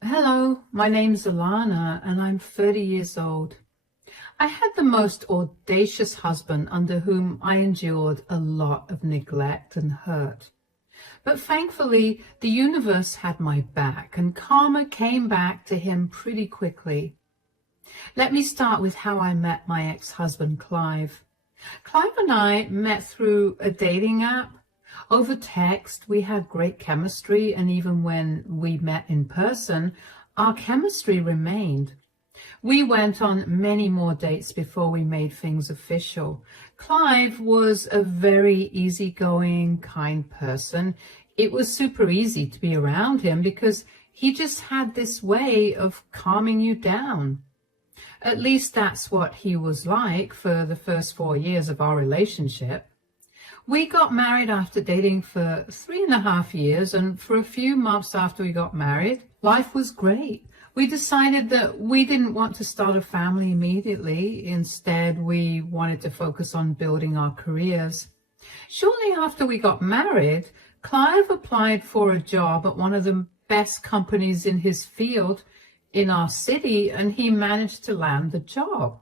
Hello, my name's Alana and I'm 30 years old. I had the most audacious husband under whom I endured a lot of neglect and hurt. But thankfully, the universe had my back and karma came back to him pretty quickly. Let me start with how I met my ex-husband, Clive. Clive and I met through a dating app. Over text, we had great chemistry, and even when we met in person, our chemistry remained. We went on many more dates before we made things official. Clive was a very easygoing, kind person. It was super easy to be around him because he just had this way of calming you down. At least that's what he was like for the first 4 years of our relationship. We got married after dating for 3.5 years, and for a few months after we got married, life was great. We decided that we didn't want to start a family immediately. Instead, we wanted to focus on building our careers. Shortly after we got married, Clive applied for a job at one of the best companies in his field in our city, and he managed to land the job.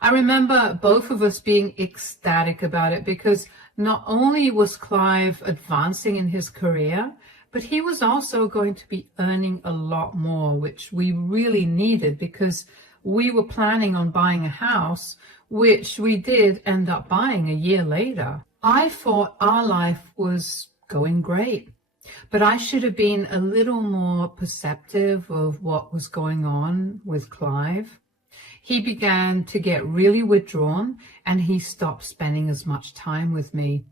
I remember both of us being ecstatic about it because not only was Clive advancing in his career, but he was also going to be earning a lot more, which we really needed because we were planning on buying a house, which we did end up buying a year later. I thought our life was going great, but I should have been a little more perceptive of what was going on with Clive. He began to get really withdrawn and he stopped spending as much time with me.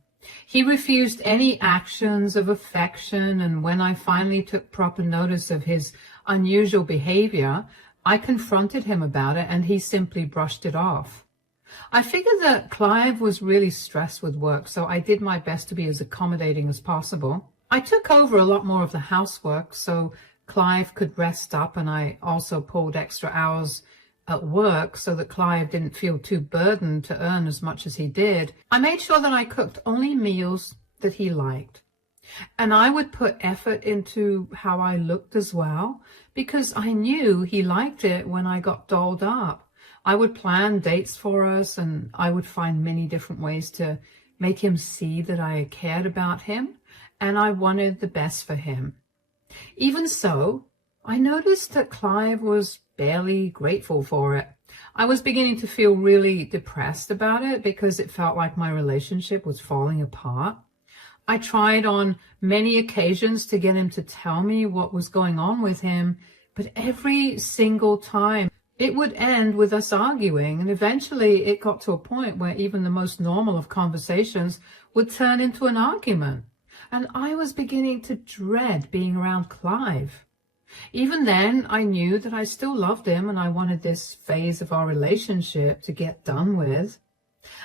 He refused any actions of affection, and when I finally took proper notice of his unusual behavior, I confronted him about it and he simply brushed it off. I figured that Clive was really stressed with work, so I did my best to be as accommodating as possible. I took over a lot more of the housework so Clive could rest up, and I also pulled extra hours at work so that Clive didn't feel too burdened to earn as much as he did. I made sure that I cooked only meals that he liked. And I would put effort into how I looked as well, because I knew he liked it when I got dolled up. I would plan dates for us, and I would find many different ways to make him see that I cared about him and I wanted the best for him. Even so, I noticed that Clive was barely grateful for it. I was beginning to feel really depressed about it because it felt like my relationship was falling apart. I tried on many occasions to get him to tell me what was going on with him, but every single time it would end with us arguing, and eventually it got to a point where even the most normal of conversations would turn into an argument. And I was beginning to dread being around Clive. Even then, I knew that I still loved him and I wanted this phase of our relationship to get done with.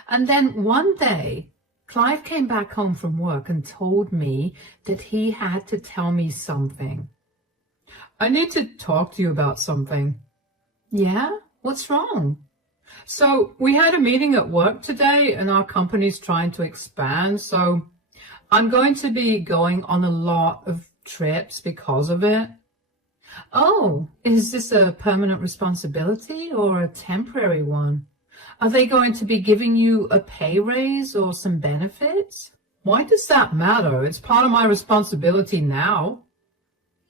And then one day, Clive came back home from work and told me that he had to tell me something. I need to talk to you about something. Yeah? What's wrong? So we had a meeting at work today and our company's trying to expand, so I'm going to be going on a lot of trips because of it. Oh, is this a permanent responsibility or a temporary one? Are they going to be giving you a pay raise or some benefits? Why does that matter? It's part of my responsibility now.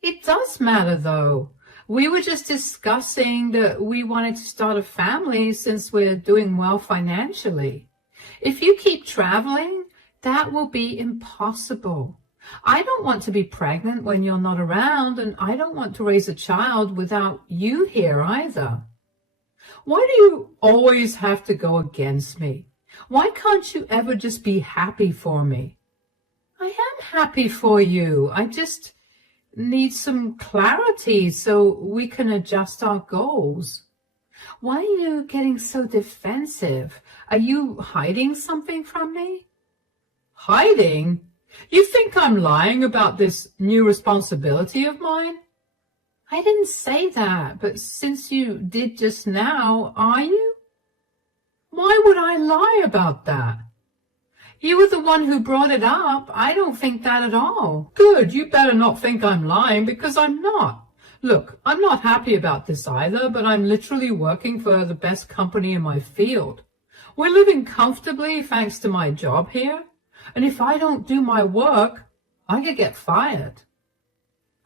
It does matter, though. We were just discussing that we wanted to start a family since we're doing well financially. If you keep traveling, that will be impossible. I don't want to be pregnant when you're not around, and I don't want to raise a child without you here either. Why do you always have to go against me? Why can't you ever just be happy for me? I am happy for you. I just need some clarity so we can adjust our goals. Why are you getting so defensive? Are you hiding something from me? Hiding? You think I'm lying about this new responsibility of mine? I didn't say that, but since you did just now, are you? Why would I lie about that? You were the one who brought it up. I don't think that at all. Good, you better not think I'm lying, because I'm not. Look, I'm not happy about this either, but I'm literally working for the best company in my field. We're living comfortably thanks to my job here, and if I don't do my work, I could get fired.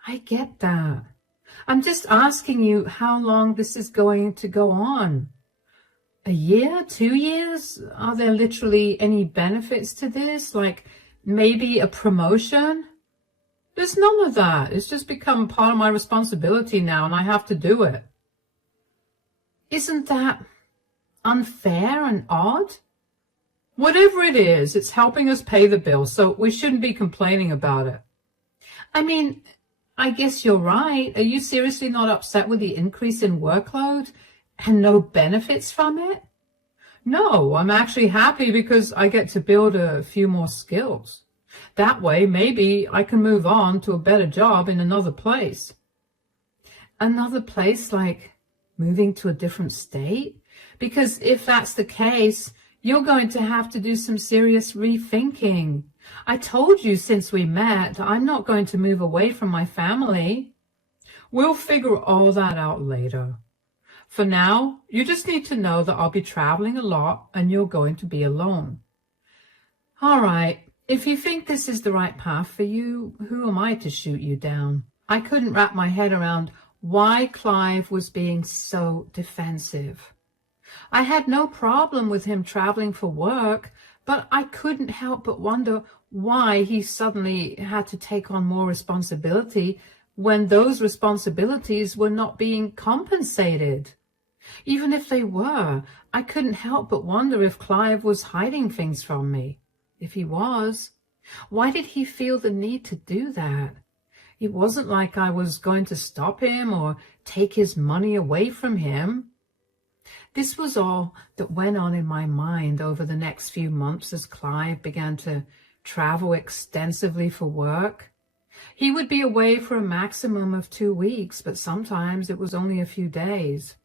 I get that. I'm just asking you how long this is going to go on. A year? 2 years? Are there literally any benefits to this? Like maybe a promotion? There's none of that. It's just become part of my responsibility now, and I have to do it. Isn't that unfair and odd? Whatever it is, it's helping us pay the bills, so we shouldn't be complaining about it. I mean, I guess you're right. Are you seriously not upset with the increase in workload and no benefits from it? No, I'm actually happy because I get to build a few more skills. That way, maybe I can move on to a better job in another place. Another place, like moving to a different state? Because if that's the case, you're going to have to do some serious rethinking. I told you since we met, I'm not going to move away from my family. We'll figure all that out later. For now, you just need to know that I'll be traveling a lot and you're going to be alone. All right, if you think this is the right path for you, who am I to shoot you down? I couldn't wrap my head around why Clive was being so defensive. I had no problem with him traveling for work, but I couldn't help but wonder why he suddenly had to take on more responsibility when those responsibilities were not being compensated. Even if they were, I couldn't help but wonder if Clive was hiding things from me. If he was, why did he feel the need to do that? It wasn't like I was going to stop him or take his money away from him. This was all that went on in my mind over the next few months as Clive began to travel extensively for work. He would be away for a maximum of 2 weeks, but sometimes it was only a few days.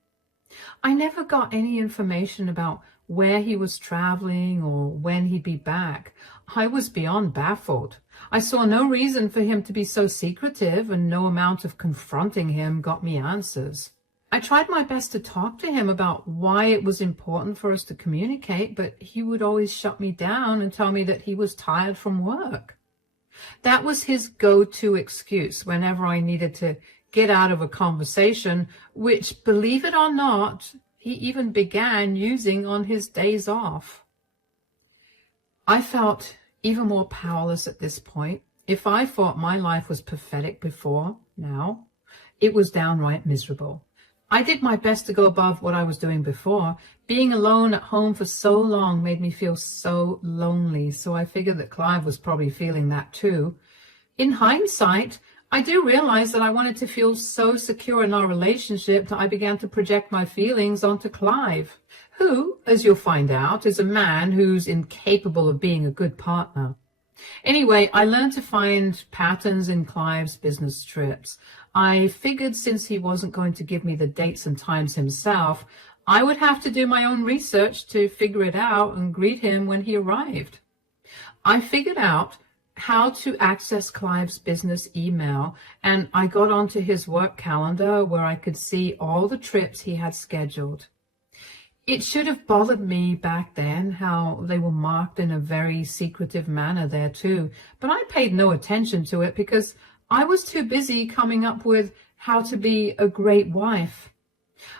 I never got any information about where he was traveling or when he'd be back. I was beyond baffled. I saw no reason for him to be so secretive, and no amount of confronting him got me answers. I tried my best to talk to him about why it was important for us to communicate, but he would always shut me down and tell me that he was tired from work. That was his go-to excuse whenever I needed to get out of a conversation, which, believe it or not, he even began using on his days off. I felt even more powerless at this point. If I thought my life was pathetic before, now, it was downright miserable. I did my best to go above what I was doing before. Being alone at home for so long made me feel so lonely, so I figured that Clive was probably feeling that too. In hindsight, I do realize that I wanted to feel so secure in our relationship that I began to project my feelings onto Clive, who, as you'll find out, is a man who's incapable of being a good partner. Anyway, I learned to find patterns in Clive's business trips. I figured since he wasn't going to give me the dates and times himself, I would have to do my own research to figure it out and greet him when he arrived. I figured out how to access Clive's business email, and I got onto his work calendar where I could see all the trips he had scheduled. It should have bothered me back then how they were marked in a very secretive manner there too, but I paid no attention to it because I was too busy coming up with how to be a great wife.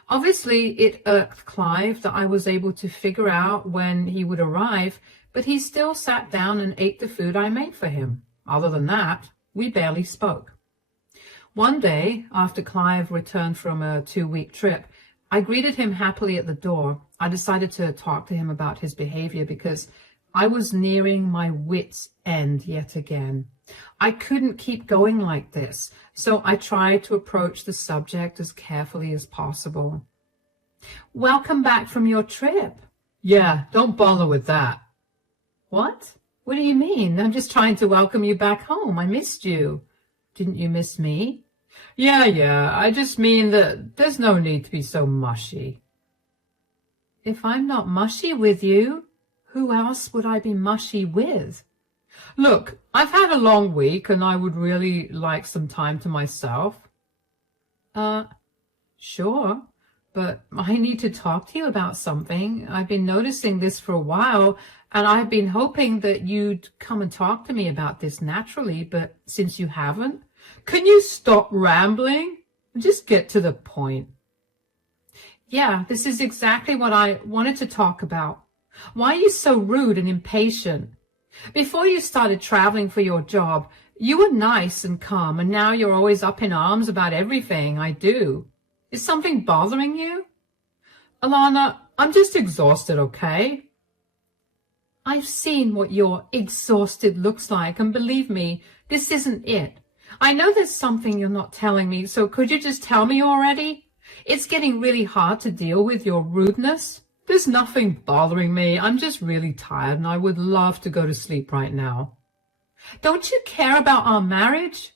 Obviously, it irked Clive that I was able to figure out when he would arrive, but he still sat down and ate the food I made for him. Other than that, we barely spoke. One day, after Clive returned from a 2-week trip, I greeted him happily at the door. I decided to talk to him about his behavior because I was nearing my wit's end yet again. I couldn't keep going like this, so I tried to approach the subject as carefully as possible. "Welcome back from your trip." "Yeah, don't bother with that." "What? What do you mean? I'm just trying to welcome you back home. I missed you." "Didn't you miss me?" Yeah, I just mean that there's no need to be so mushy." "If I'm not mushy with you, who else would I be mushy with?" "Look, I've had a long week and I would really like some time to myself." Uh, sure, but I need to talk to you about something. I've been noticing this for a while, and I've been hoping that you'd come and talk to me about this naturally, but since you haven't, can you stop rambling? Just get to the point. Yeah, this is exactly what I wanted to talk about. Why are you so rude and impatient? Before you started traveling for your job, you were nice and calm, and now you're always up in arms about everything I do. Is something bothering you? Alana, I'm just exhausted, okay? I've seen what your exhausted looks like, and believe me, this isn't it. I know there's something you're not telling me, so could you just tell me already? It's getting really hard to deal with your rudeness. There's nothing bothering me. I'm just really tired, and I would love to go to sleep right now. Don't you care about our marriage?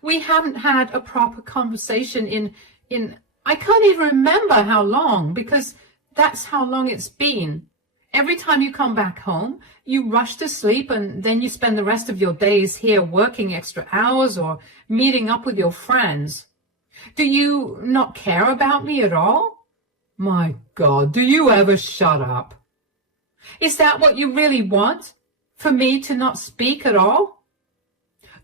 We haven't had a proper conversation in I can't even remember how long, because that's how long it's been. Every time you come back home, you rush to sleep, and then you spend the rest of your days here working extra hours or meeting up with your friends. Do you not care about me at all? My God, do you ever shut up? Is that what you really want? For me to not speak at all?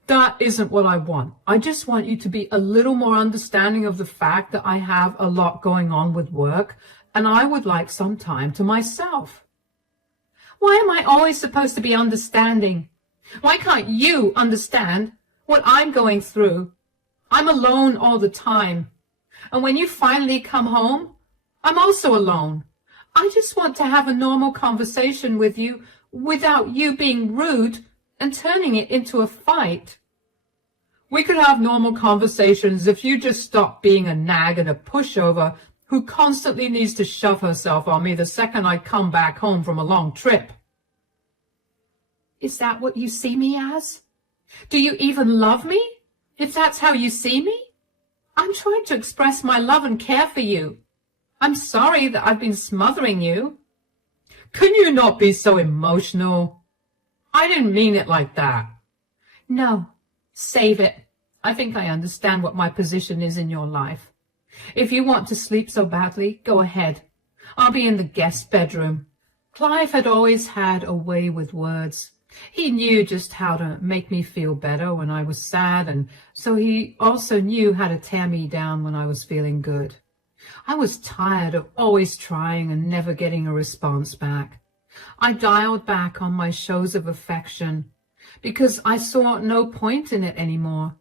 That isn't what I want. I just want you to be a little more understanding of the fact that I have a lot going on with work, and I would like some time to myself. Why am I always supposed to be understanding? Why can't you understand what I'm going through? I'm alone all the time. And when you finally come home, I'm also alone. I just want to have a normal conversation with you without you being rude and turning it into a fight. We could have normal conversations if you just stopped being a nag and a pushover who constantly needs to shove herself on me the second I come back home from a long trip. Is that what you see me as? Do you even love me, if that's how you see me? I'm trying to express my love and care for you. I'm sorry that I've been smothering you. Can you not be so emotional? I didn't mean it like that. No, save it. I think I understand what my position is in your life. If you want to sleep so badly, go ahead. I'll be in the guest bedroom. Clive had always had a way with words. He knew just how to make me feel better when I was sad, and so he also knew how to tear me down when I was feeling good. I was tired of always trying and never getting a response back. I dialed back on my shows of affection because I saw no point in it anymore.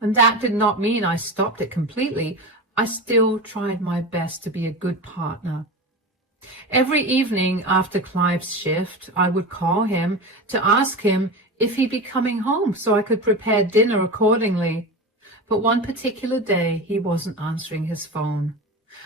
And that did not mean I stopped it completely. I still tried my best to be a good partner. Every evening after Clive's shift, I would call him to ask him if he'd be coming home so I could prepare dinner accordingly. But one particular day, he wasn't answering his phone.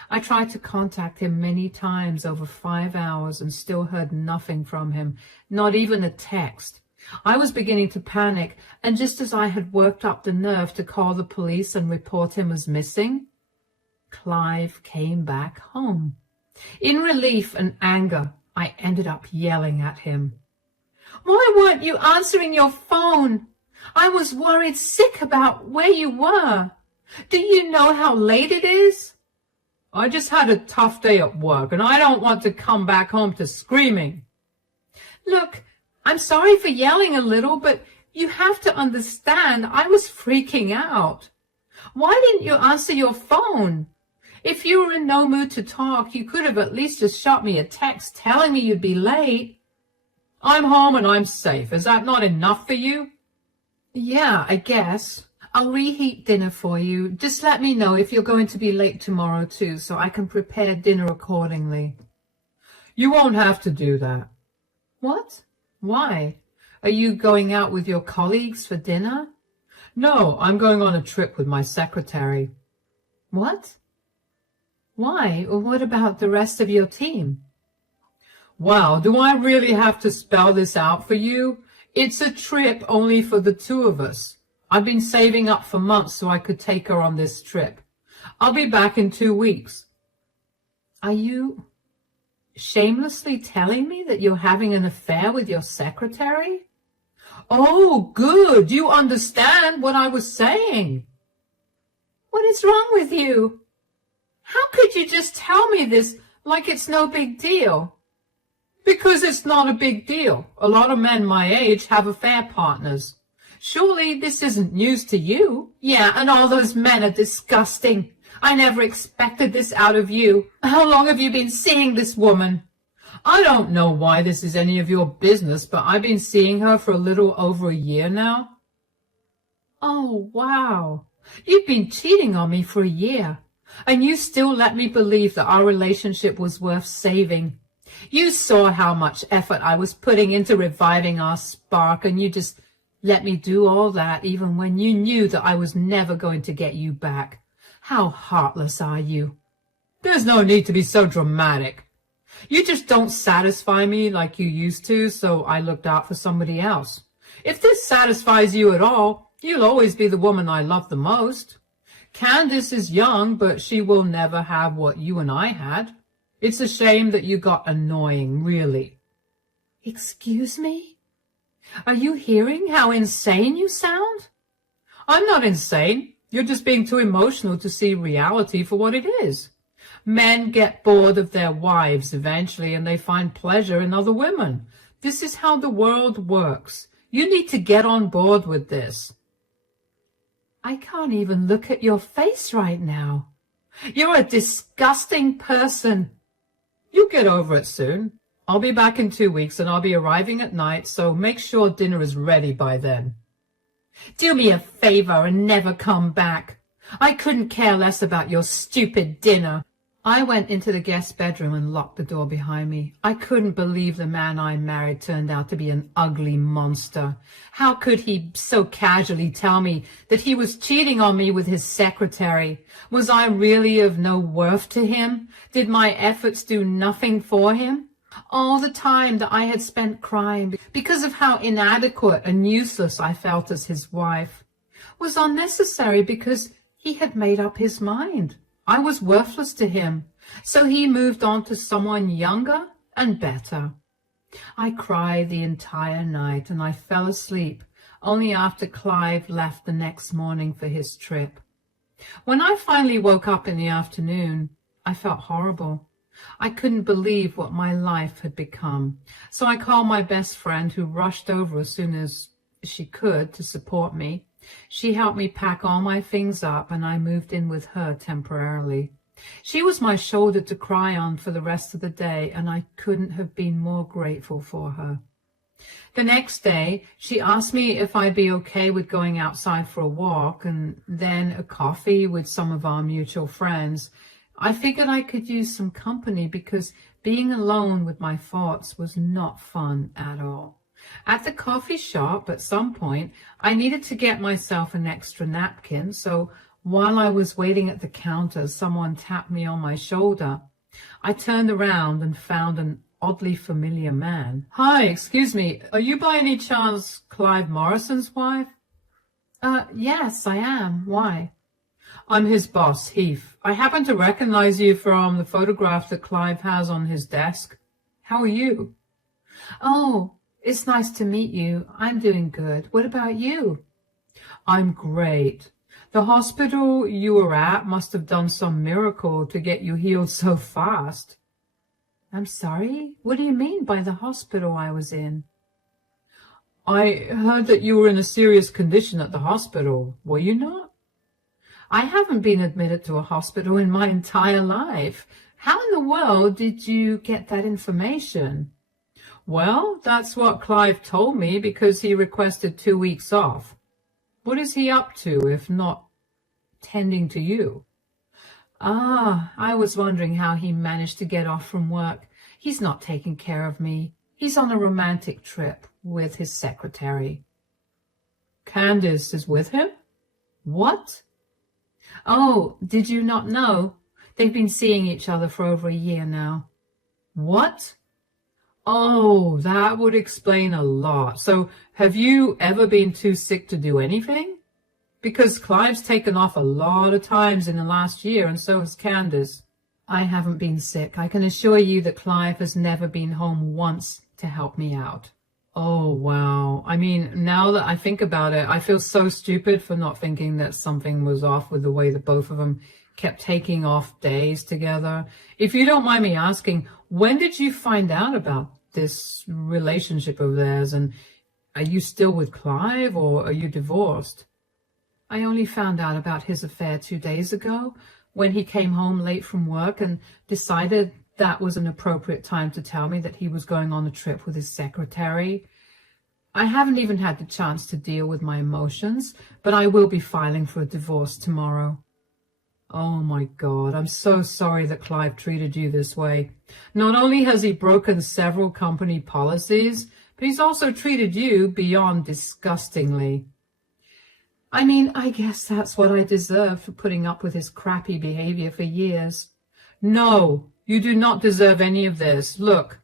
I tried to contact him many times over 5 hours and still heard nothing from him, not even a text. I was beginning to panic, and just as I had worked up the nerve to call the police and report him as missing, Clive came back home. In relief and anger, I ended up yelling at him. Why weren't you answering your phone? I was worried sick about where you were. Do you know how late it is? I just had a tough day at work, and I don't want to come back home to screaming. Look, I'm sorry for yelling a little, but you have to understand I was freaking out. Why didn't you answer your phone? If you were in no mood to talk, you could have at least just shot me a text telling me you'd be late. I'm home and I'm safe. Is that not enough for you? Yeah, I guess. I'll reheat dinner for you. Just let me know if you're going to be late tomorrow too, so I can prepare dinner accordingly. You won't have to do that. What? Why? Are you going out with your colleagues for dinner? No, I'm going on a trip with my secretary. What? Why? Or what about the rest of your team? Well, do I really have to spell this out for you? It's a trip only for the two of us. I've been saving up for months so I could take her on this trip. I'll be back in 2 weeks. Are you shamelessly telling me that you're having an affair with your secretary? Oh, good. You understand what I was saying. What is wrong with you? How could you just tell me this like it's no big deal? Because it's not a big deal. A lot of men my age have affair partners. Surely this isn't news to you? Yeah, and all those men are disgusting. I never expected this out of you. How long have you been seeing this woman? I don't know why this is any of your business, but I've been seeing her for a little over a year now. Oh, wow. You've been cheating on me for a year, and you still let me believe that our relationship was worth saving. You saw how much effort I was putting into reviving our spark, and you just let me do all that even when you knew that I was never going to get you back. How heartless are you? There's no need to be so dramatic. You just don't satisfy me like you used to, so I looked out for somebody else. If this satisfies you at all, you'll always be the woman I love the most. Candace is young, but she will never have what you and I had. It's a shame that you got annoying, really. Excuse me? Are you hearing how insane you sound? I'm not insane. You're just being too emotional to see reality for what it is. Men get bored of their wives eventually, and they find pleasure in other women. This is how the world works. You need to get on board with this. I can't even look at your face right now. You're a disgusting person. You'll get over it soon. I'll be back in 2 weeks, and I'll be arriving at night, so make sure dinner is ready by then. Do me a favor and never come back. I couldn't care less about your stupid dinner. I went into the guest bedroom and locked the door behind me. I couldn't believe the man I married turned out to be an ugly monster. How could he so casually tell me that he was cheating on me with his secretary? Was I really of no worth to him? Did my efforts do nothing for him? All the time that I had spent crying because of how inadequate and useless I felt as his wife was unnecessary because he had made up his mind. I was worthless to him, so he moved on to someone younger and better. I cried the entire night, and I fell asleep only after Clive left the next morning for his trip. When I finally woke up in the afternoon, I felt horrible. I couldn't believe what my life had become, so I called my best friend, who rushed over as soon as she could to support me. She helped me pack all my things up, and I moved in with her temporarily. She was my shoulder to cry on for the rest of the day, and I couldn't have been more grateful for her. The next day, she asked me if I'd be okay with going outside for a walk and then a coffee with some of our mutual friends. I figured I could use some company because being alone with my thoughts was not fun at all. At the coffee shop, at some point, I needed to get myself an extra napkin, so while I was waiting at the counter, someone tapped me on my shoulder. I turned around and found an oddly familiar man. Hi, excuse me, are you by any chance Clive Morrison's wife? Yes, I am. Why? I'm his boss, Heath. I happen to recognize you from the photograph that Clive has on his desk. How are you? Oh, it's nice to meet you. I'm doing good. What about you? I'm great. The hospital you were at must have done some miracle to get you healed so fast. I'm sorry? What do you mean by the hospital I was in? I heard that you were in a serious condition at the hospital. Were you not? I haven't been admitted to a hospital in my entire life. How in the world did you get that information? Well, that's what Clive told me because he requested 2 weeks off. What is he up to if not tending to you? Ah, I was wondering how he managed to get off from work. He's not taking care of me. He's on a romantic trip with his secretary. Candace is with him? What? Oh, did you not know? They've been seeing each other for over a year now. What? Oh, that would explain a lot. So, have you ever been too sick to do anything? Because Clive's taken off a lot of times in the last year, and so has Candace. I haven't been sick. I can assure you that Clive has never been home once to help me out. Oh, wow. I mean, now that I think about it, I feel so stupid for not thinking that something was off with the way that both of them kept taking off days together. If you don't mind me asking, when did you find out about this relationship of theirs? And are you still with Clive or are you divorced? I only found out about his affair 2 days ago when he came home late from work and decided that was an appropriate time to tell me that he was going on a trip with his secretary. I haven't even had the chance to deal with my emotions, but I will be filing for a divorce tomorrow. Oh my God, I'm so sorry that Clive treated you this way. Not only has he broken several company policies, but he's also treated you beyond disgustingly. I mean, I guess that's what I deserve for putting up with his crappy behavior for years. No, you do not deserve any of this. Look,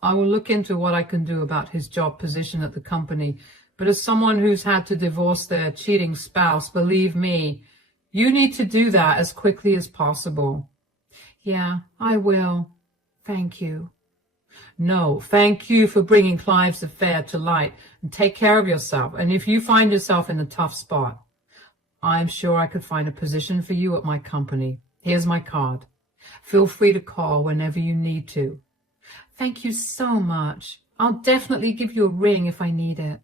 I will look into what I can do about his job position at the company, but as someone who's had to divorce their cheating spouse, believe me, you need to do that as quickly as possible. Yeah, I will. Thank you. No, thank you for bringing Clive's affair to light, and take care of yourself. And if you find yourself in a tough spot, I'm sure I could find a position for you at my company. Here's my card. Feel free to call whenever you need to. Thank you so much. I'll definitely give you a ring if I need it.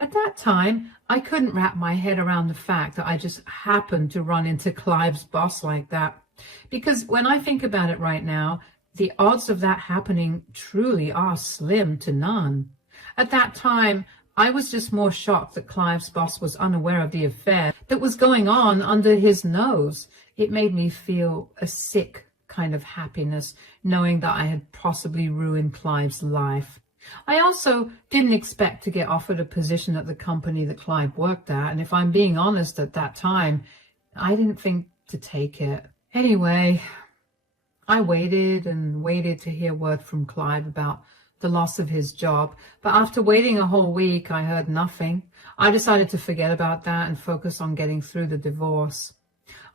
At that time, I couldn't wrap my head around the fact that I just happened to run into Clive's boss like that. Because when I think about it right now, the odds of that happening truly are slim to none. At that time, I was just more shocked that Clive's boss was unaware of the affair that was going on under his nose. It made me feel a sick kind of happiness, knowing that I had possibly ruined Clive's life. I also didn't expect to get offered a position at the company that Clive worked at, and if I'm being honest, at that time, I didn't think to take it. Anyway, I waited and waited to hear word from Clive about the loss of his job, but after waiting a whole week, I heard nothing. I decided to forget about that and focus on getting through the divorce.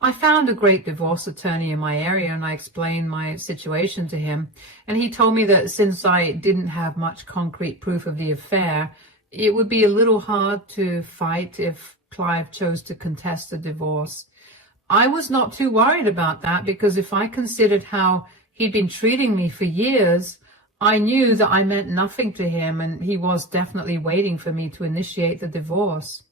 I found a great divorce attorney in my area and I explained my situation to him, and he told me that since I didn't have much concrete proof of the affair, it would be a little hard to fight if Clive chose to contest the divorce. I was not too worried about that because if I considered how he'd been treating me for years, I knew that I meant nothing to him and he was definitely waiting for me to initiate the divorce.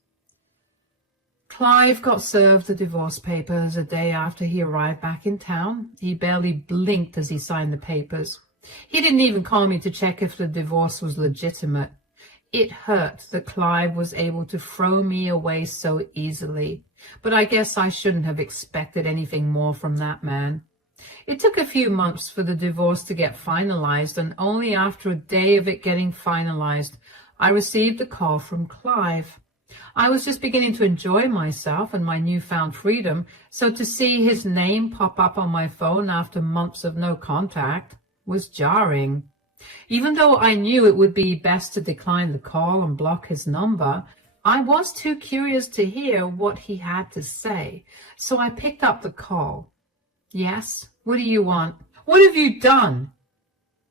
Clive got served the divorce papers a day after he arrived back in town. He barely blinked as he signed the papers. He didn't even call me to check if the divorce was legitimate. It hurt that Clive was able to throw me away so easily, but I guess I shouldn't have expected anything more from that man. It took a few months for the divorce to get finalized, and only after a day of it getting finalized, I received a call from Clive. I was just beginning to enjoy myself and my newfound freedom, so to see his name pop up on my phone after months of no contact was jarring. Even though I knew it would be best to decline the call and block his number, I was too curious to hear what he had to say, so I picked up the call. Yes, what do you want? What have you done?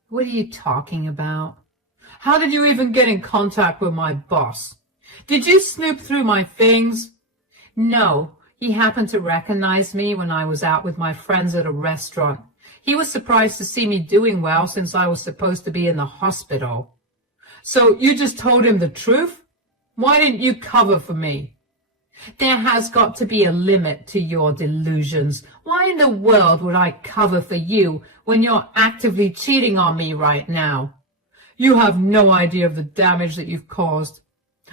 What are you talking about? How did you even get in contact with my boss? Did you snoop through my things? No, he happened to recognize me when I was out with my friends at a restaurant. He was surprised to see me doing well since I was supposed to be in the hospital. So you just told him the truth? Why didn't you cover for me? There has got to be a limit to your delusions. Why in the world would I cover for you when you're actively cheating on me right now? You have no idea of the damage that you've caused.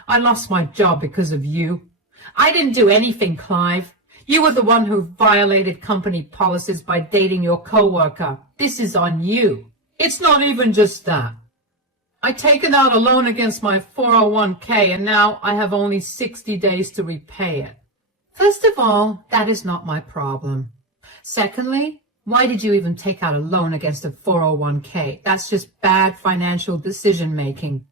I lost my job because of you. I didn't do anything, Clive. You were the one who violated company policies by dating your coworker. This is on you. It's not even just that. I've taken out a loan against my 401k and now I have only 60 days to repay it. First of all, that is not my problem. Secondly, why did you even take out a loan against a 401k? That's just bad financial decision making.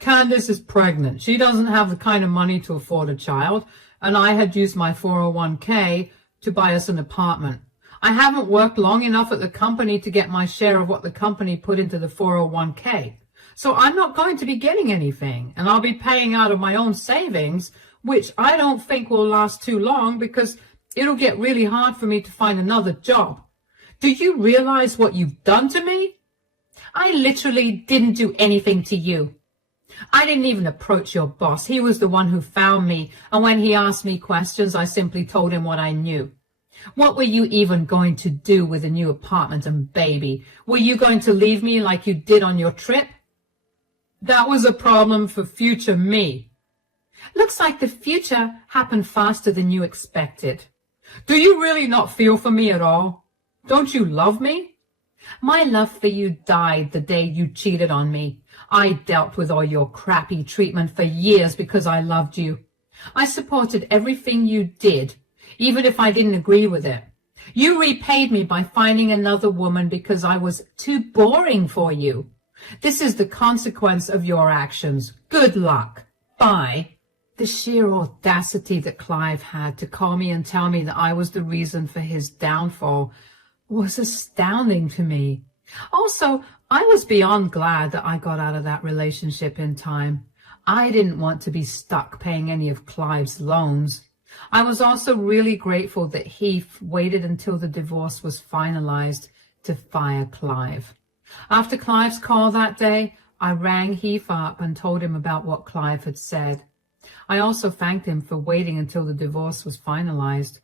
Candace is pregnant. She doesn't have the kind of money to afford a child, and I had used my 401k to buy us an apartment. I haven't worked long enough at the company to get my share of what the company put into the 401k. So I'm not going to be getting anything, and I'll be paying out of my own savings, which I don't think will last too long because it'll get really hard for me to find another job. Do you realize what you've done to me? I literally didn't do anything to you. I didn't even approach your boss. He was the one who found me, and when he asked me questions, I simply told him what I knew. What were you even going to do with a new apartment and baby? Were you going to leave me like you did on your trip? That was a problem for future me. Looks like the future happened faster than you expected. Do you really not feel for me at all? Don't you love me? My love for you died the day you cheated on me. I dealt with all your crappy treatment for years because I loved you. I supported everything you did, even if I didn't agree with it. You repaid me by finding another woman because I was too boring for you. This is the consequence of your actions. Good luck. Bye. The sheer audacity that Clive had to call me and tell me that I was the reason for his downfall was astounding to me. Also, I was beyond glad that I got out of that relationship in time. I didn't want to be stuck paying any of Clive's loans. I was also really grateful that Heath waited until the divorce was finalized to fire Clive. After Clive's call that day, I rang Heath up and told him about what Clive had said. I also thanked him for waiting until the divorce was finalized.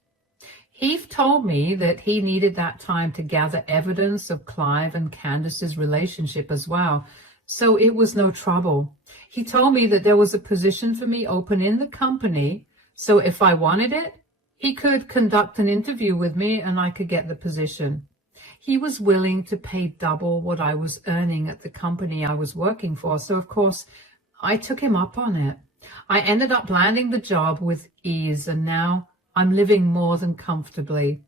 Heath told me that he needed that time to gather evidence of Clive and Candace's relationship as well, so it was no trouble. He told me that there was a position for me open in the company, so if I wanted it, he could conduct an interview with me and I could get the position. He was willing to pay double what I was earning at the company I was working for, so of course I took him up on it. I ended up landing the job with ease, and now I'm living more than comfortably.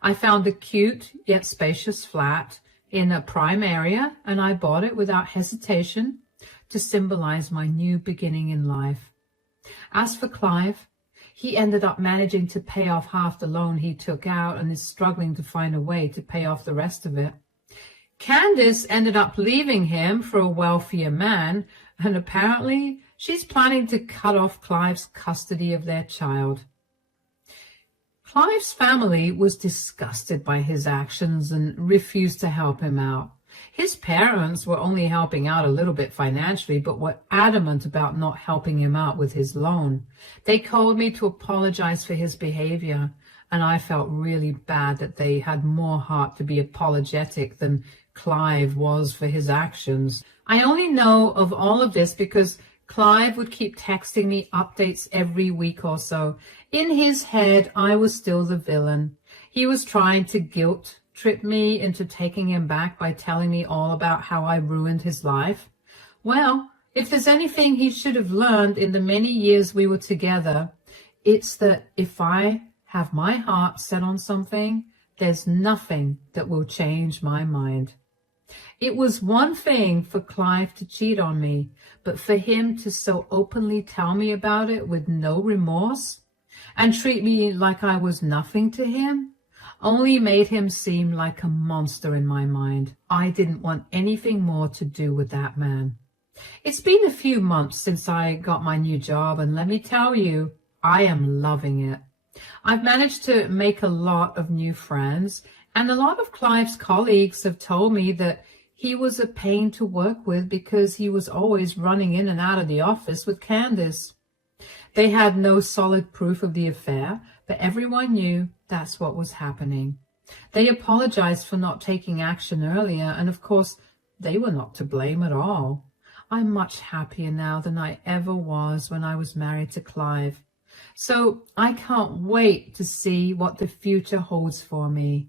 I found a cute yet spacious flat in a prime area, and I bought it without hesitation to symbolize my new beginning in life. As for Clive, he ended up managing to pay off half the loan he took out and is struggling to find a way to pay off the rest of it. Candace ended up leaving him for a wealthier man, and apparently she's planning to cut off Clive's custody of their child. Clive's family was disgusted by his actions and refused to help him out. His parents were only helping out a little bit financially, but were adamant about not helping him out with his loan. They called me to apologize for his behavior, and I felt really bad that they had more heart to be apologetic than Clive was for his actions. I only know of all of this because Clive would keep texting me updates every week or so. In his head, I was still the villain. He was trying to guilt trip me into taking him back by telling me all about how I ruined his life. Well, if there's anything he should have learned in the many years we were together, it's that if I have my heart set on something, there's nothing that will change my mind. It was one thing for Clive to cheat on me, but for him to so openly tell me about it with no remorse and treat me like I was nothing to him only made him seem like a monster in my mind. I didn't want anything more to do with that man. It's been a few months since I got my new job, and let me tell you, I am loving it. I've managed to make a lot of new friends, and a lot of Clive's colleagues have told me that he was a pain to work with because he was always running in and out of the office with Candace. They had no solid proof of the affair, but everyone knew that's what was happening. They apologized for not taking action earlier, and of course, they were not to blame at all. I'm much happier now than I ever was when I was married to Clive. So I can't wait to see what the future holds for me.